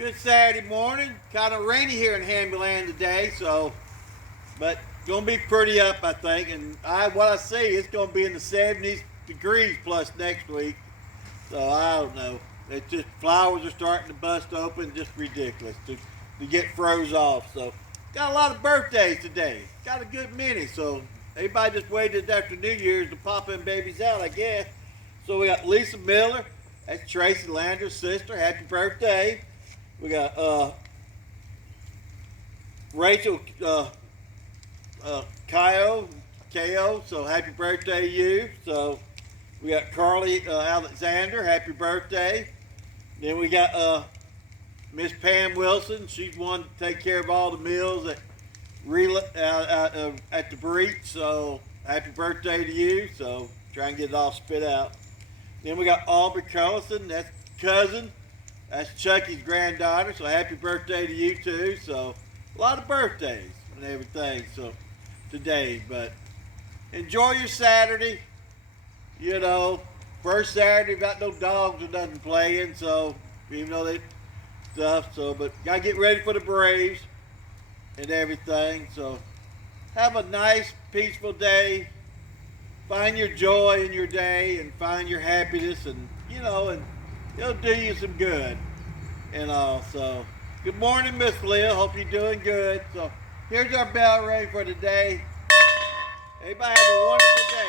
Good Saturday morning. Kind of rainy here in Hambyland today, but gonna be pretty up, I think. And what I see, it's gonna be in the 70s degrees plus next week. So I don't know. It's just flowers are starting to bust open, just ridiculous to get froze off. So got a lot of birthdays today. Got a good many. So everybody just waited after New Year's to pop them babies out, I guess. So we got Lisa Miller. That's Tracy Lander's sister. Happy birthday. We got Rachel Ko, so happy birthday to you. So we got Carly Alexander, happy birthday. Then we got Miss Pam Wilson. She's one to take care of all the meals at the breach. So happy birthday to you. So try and get it all spit out. Then we got Aubrey Cullison, that's cousin. That's Chucky's granddaughter, so happy birthday to you too. So a lot of birthdays and everything so today, but enjoy your Saturday. You know, first Saturday got no dogs or nothing playing, so even though they stuff, so but gotta get ready for the Braves and everything. So have a nice, peaceful day. Find your joy in your day and find your happiness, and and it'll do you some good. And so good morning, Miss Leah. Hope you're doing good. So here's our bell ring for today. Everybody have a wonderful day.